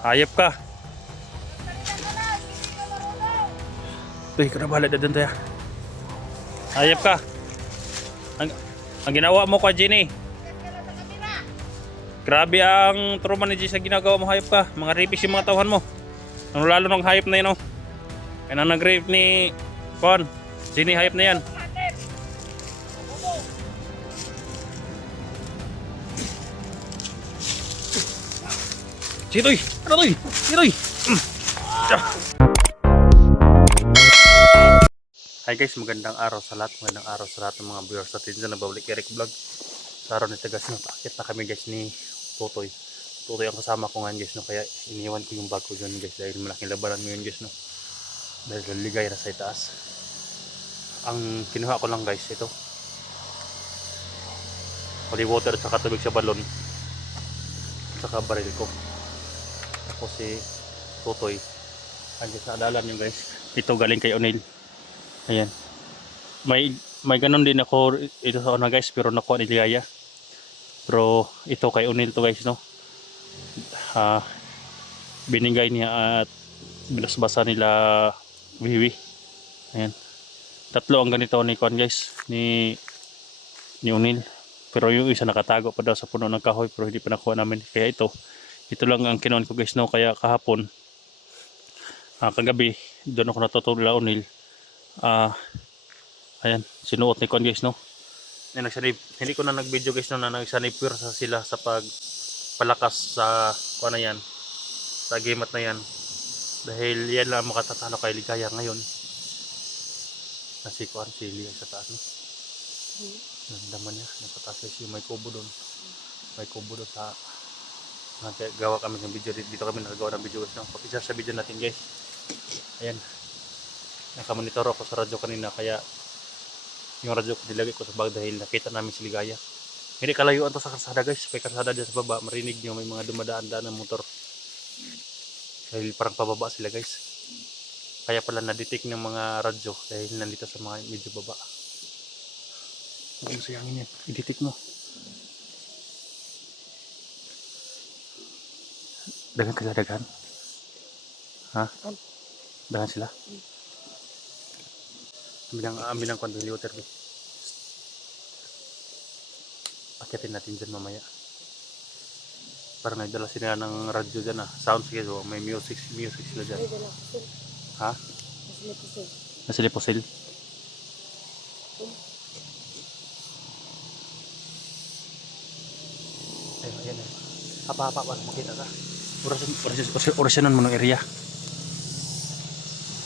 Hayop ka. Uy, karabahala na dun tayo. Hayop ka. Ang ginawa mo ka, Jenny. Grabe ang trauma ni Jenny sa ginagawa mo, hayop ka. Mga rapist yung mga tauhan mo. Ano lalo ng hayop na yun, oh. Kaya nang nag-rape ni Juan. Jenny, hayop na yan. Sitoy! Ano to'y? Sitoy! Hi guys, magandang araw sa lahat. Magandang araw sa lahat ng mga viewers natin dyan. Nagbabalik Eric Vlog. Sa araw nito guys, nakakit na kami guys ni Totoy. Totoy ang kasama ko ngayon guys, no? Kaya iniwan ko yung bag ko dyan guys. Dahil malaking labanan ngayon guys, no? Dahil ligay na sa itaas. Ang kinuha ko lang guys, ito. Holy water at saka tubig sa balon. At saka baril ko. Tapos si Totoy. Andiyan sa alalan nyo guys. Ito galing kay O'Neil. Ayan. May ganun din ako ito sa una guys, pero nakuha ni Ligaya. Pero ito kay O'Neil to guys, no. Binigay niya at binasbasa nila Wiwi. Ayan. Tatlo ang ganito ni Kwan guys, ni O'Neil. Pero yung isa nakatago pa daw sa puno ng kahoy, pero hindi pa nakuha namin. Kaya ito lang ang kinuha ko guys, no. Kaya kahapon, kagabi, doon ako natutulala O'Neil. Ayan, sinuot ni Kwan guys, no. Hindi ko na nag-video guys, no, na nagsanipir sa sila sa pagpalakas sa kuan na yan, sa gimat na yan. Dahil yan lang makatatalo kay Ligaya ngayon. Kasi kuan si Ligaya sa taas, no. Nandaman niya, napataas siya, may kubo doon. May kubo doon sa gawa kami ng video dito, kami nakagawa ng video guys, no. Pakishare sa video natin guys. Ayan. Nakamonitor ako sa radyo kanina, kaya yung radyo ko nilagay ko sa bag dahil nakita namin si Ligaya. Hindi kalayuan to sa kalsada guys. May kalsada dyan sa baba. Marinig nyo may mga dumadaan-daan ng motor. Dahil parang pababa sila guys. Kaya pala na-detect ng mga radyo dahil nandito sa mga medyo baba. Huwag mo sayangin yan. I-detect mo. Dagan ka sa dagan? Ha? Dagan sila? Ambilang kwan doon water be. Akitin natin dyan mamaya. Parang nagdala sila ng radyo dyan, sound sige, so may music sila dyan. Ha? Nasa Liposil. Ayan. Hapa makita ka. Orasyonan mo ng area.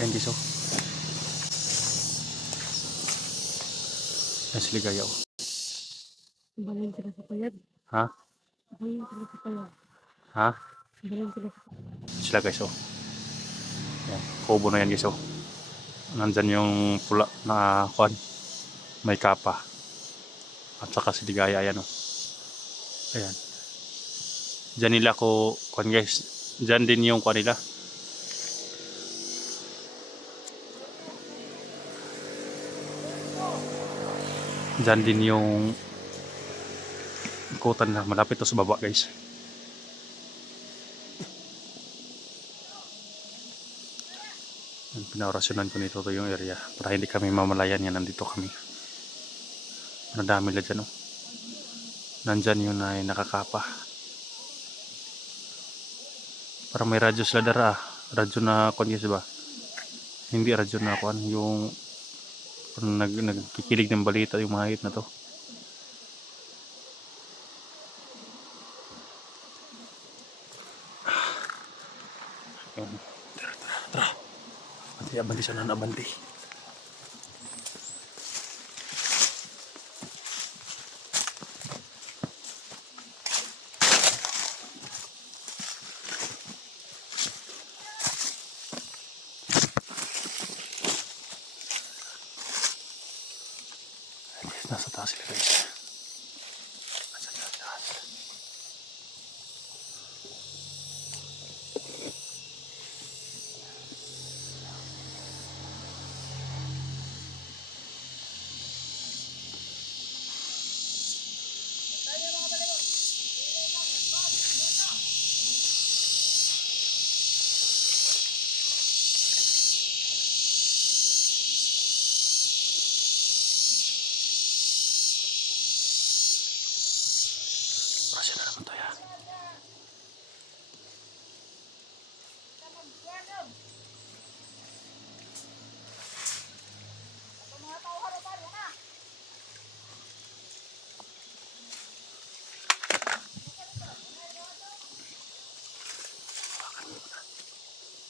Ayan diso. Ayan si Ligaya. Balin sila sa payat. Ha? Balin sila sa payat. Ha? Balin sila sa Sila guys, oh. Ayan, kubo na yan guys, oh. Nandyan yung pula na kuan. May kapa. At saka si Ligaya, ayan, oh. Ayan. Diyan nila ko kuan guys. Diyan din yung kuan nila. Diyan din yung ikutan na malapit to sa baba guys. Pinaorasyonan ko nito to yung area para hindi kami mamalayan yan. Nandito kami. Nadami na dyan, oh. Nandyan yun ay nakakapa. Parang may radyo sila dara. Radyo na kuan guys, diba? Hindi radyo na kuan. Yung nagkikilig ng balita yung mga hit na to. Tara. Abanti sana na abanti. Nasa taas sila guys. Nasa taas.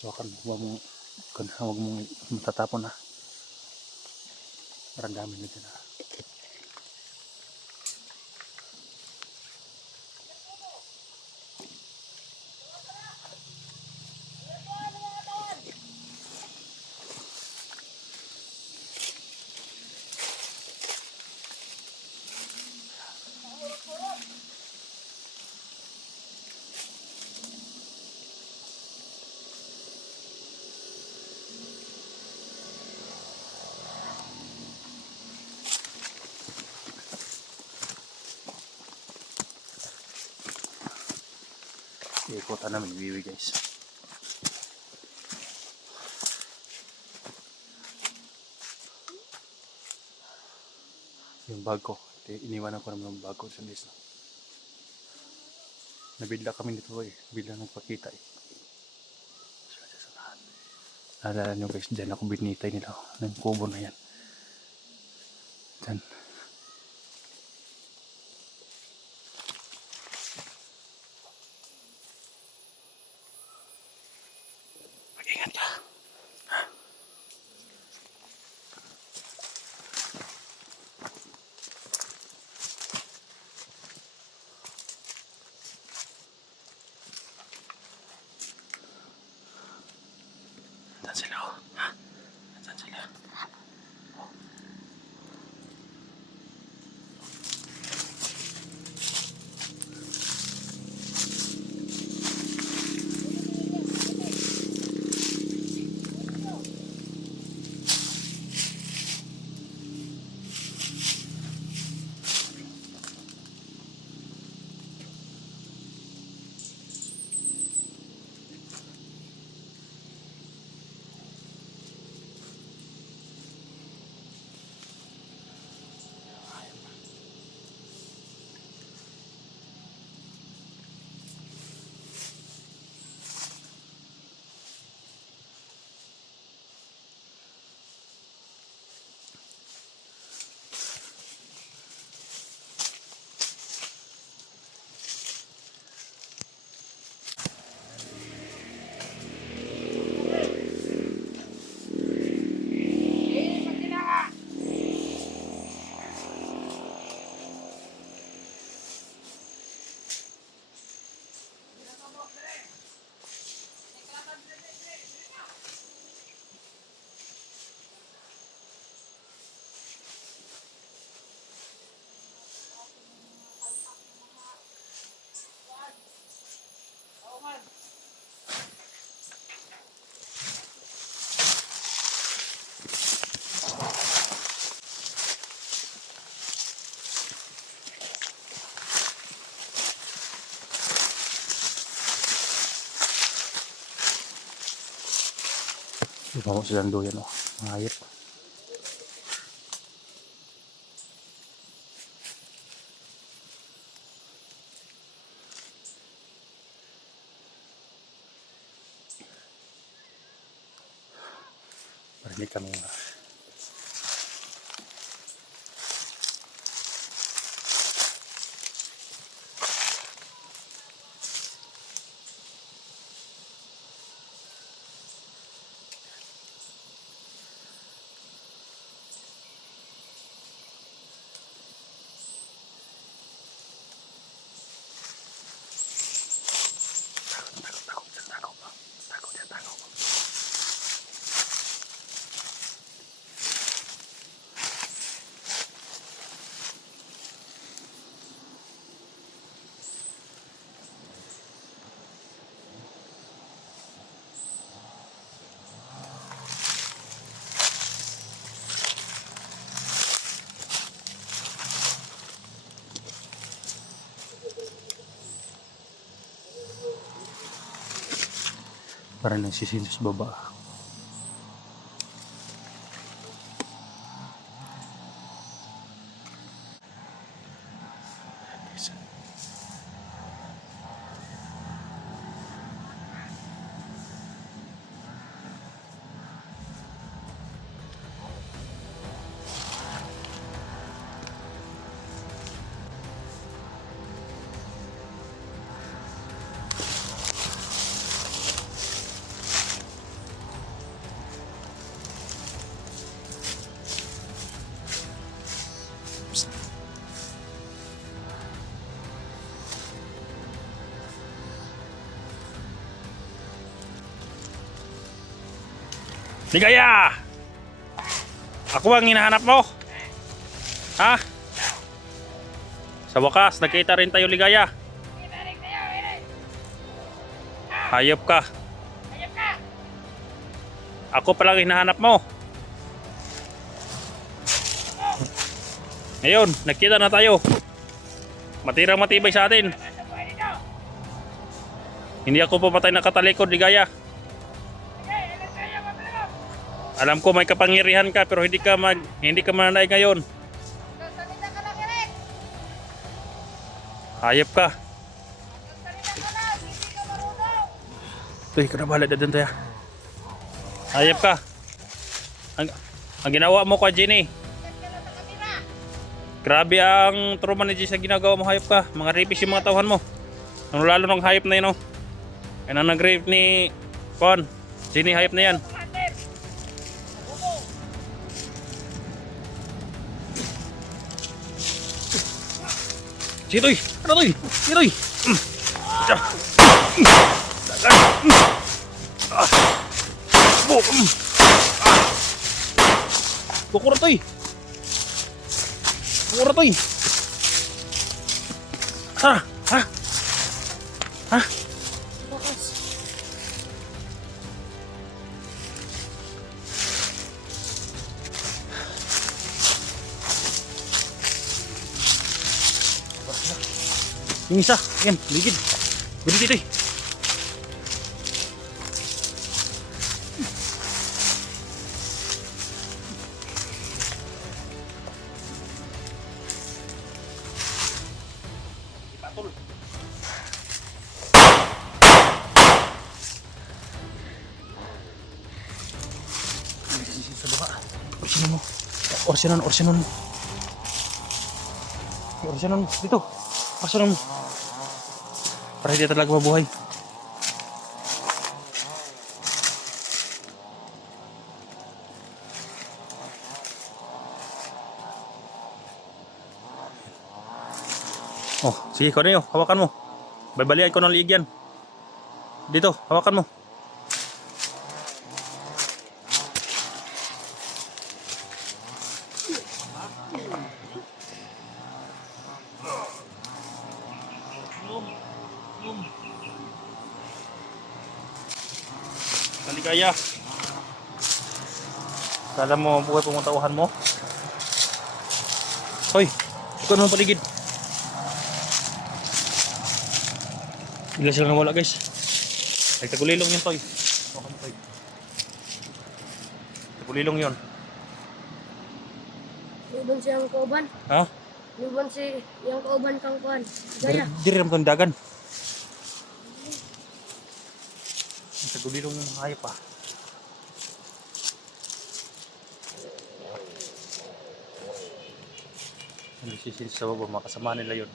Huwag mong matatapon na. Parang dami na dyan ha. Ikutan namin ibiwi guys. Yung bag ko, iniwanan ko naman yung bag ko sa list. Nabidla kami dito eh. Bigla nagpakita eh. Naalala nyo guys, dyan ako binitay nila. Ng kubo na yan. Dyan. Mag-ingat ka. Saan sila oh? Ha? Saan sila? Iba ko silang doyan oh. Mga hayop. Marinig kami nga. Parang nagsisindo sa baba. Ligaya! Ako ang hinahanap mo? Ha? Sa wakas, nagkita rin tayo, Ligaya. Hayop ka. Ako palang hinahanap mo. Ngayon, nagkita na tayo. Matirang matibay sa atin. Hindi ako pumatay na katalikod, Ligaya. Alam ko may kapangyarihan ka pero hindi ka mananay ngayon. Hayop ka. Tuy, ikaw na bahala doon tayo. Hayop ka. Ang ginawa mo kay Jenny. Grabe ang trauma ni Jenny sa ginagawa mo, hayop ka. Mga rapist yung mga tauhan mo. Ang lalo ng hayop na yun, oh. Yan ang nag-rape ni Juan. Jenny, hayop na yan. Sige, Tuy! Ano, Tuy? Sige, Tuy! Bukura, Tuy! Bukura, Tuy! Ha? Ha? Ha? Bakas. Yung isa, yan, ligid. Gudi dito eh. Ipatol. Sa baba. Orsinon mo. Orsinon mo. Orsinon mo. Dito. Orsinon mo. Para hindi talaga mabuhay. Oh, sige ko na yun. Hawakan mo. Babalian ko ng liig yan. Dito, hawakan mo. Ligaya. Kala mo buhay pumutauhan mo? Hoy, ikaw naman paligid. Bigla silang nawala, guys. Ay, tagulilong yun, Toy. Hawakan mo, Toy. Tagulilong yun. Luban siyang kauban. Ha? Luban si yung kauban kang kuan. Gaya. Diri naman itong dagan. Tagulilong yung hayop, ah. Nagsisil sa baba, makasama nila yun.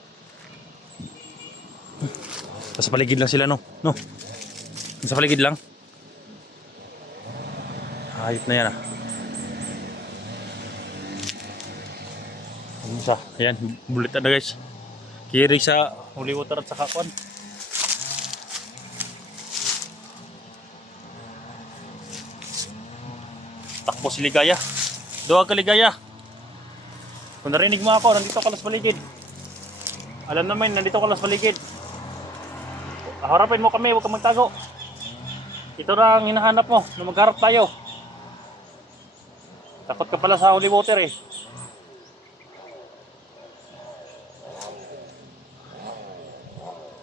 Sa paligid lang sila, no? No? Sa paligid lang. Hayop na yan, ah. Ano siya? Ayan, bulit na guys. Kiri sa holy water at saka kuan. Takbo si Ligaya. Doon ka, Ligaya. Kung narinig mo ako, nandito ka lang sa paligid. Alam naman, nandito ka lang sa paligid. Harapin mo kami, huwag kang magtago. Ito na ang hinahanap mo, na magharap tayo. Takot ka pala sa holy water eh.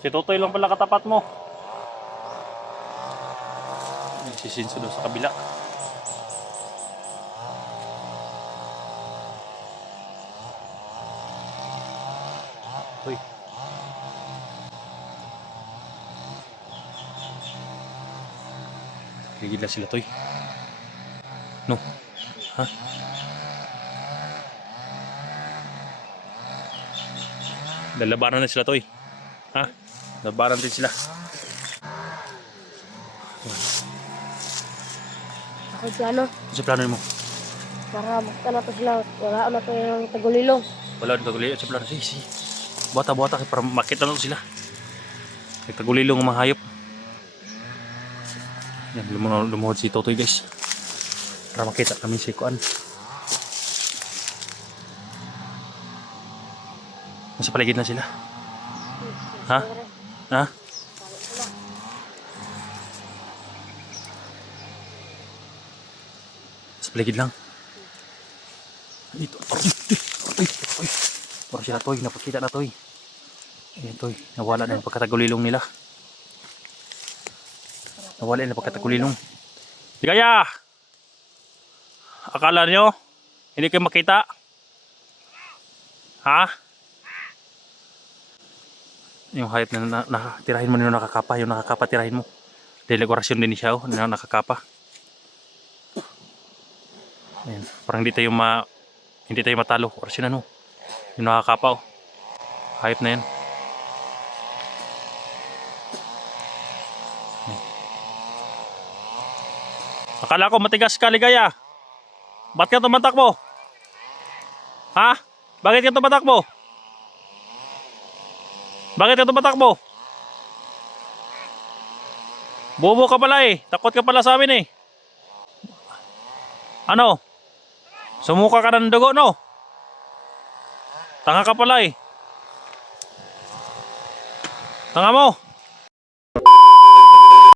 Si Totoy lang pala katapat mo. Nagsisinso doon sa kabila. Uy. Gigil na sila, Toy. No. Ha? Lalabanan na sila, Toy. Ha? Lalabanan din sila. Ako plano. Ano sa plano mo? Para makita na to sila. Wala na to yung tagulilong. Wala dito tagulilong sa plano. Sige. Bata-bata para makita na to sila. Tagulilong ang mga hayop. Yan, lumuhod si Totoy, guys. Para makita kami si Kuan. Nasa paligid na sila. Ha? Ha? Sa paligid lang. Dito. Ay. Para sila toy. Napakita na toy. Ayan toy. Nawala na yung pagkatagulilong nila. Nawala na pagkatagulilong. Ligaya! Akala nyo? Hindi kayo makita? Ha? Yung hayop na nakatirahin mo nung nakakapa. Yung nakakapa tirahin mo. Dahil orasyon din siya. Nakakapa. Ayan. Parang hindi tayo matalo. Orasyonan mo. Yung nakakapa. Hayop na yan. Ayan. Akala ko matigas ka, Ligaya. Ba't ka tumatakbo? Ha? Bakit ka tumatakbo? Bakit ka tumatakbo? Bobo ka pala eh. Takot ka pala sa amin eh. Ano? Sumuka ka ng dugo, no? Tanga ka pala eh. Tanga mo.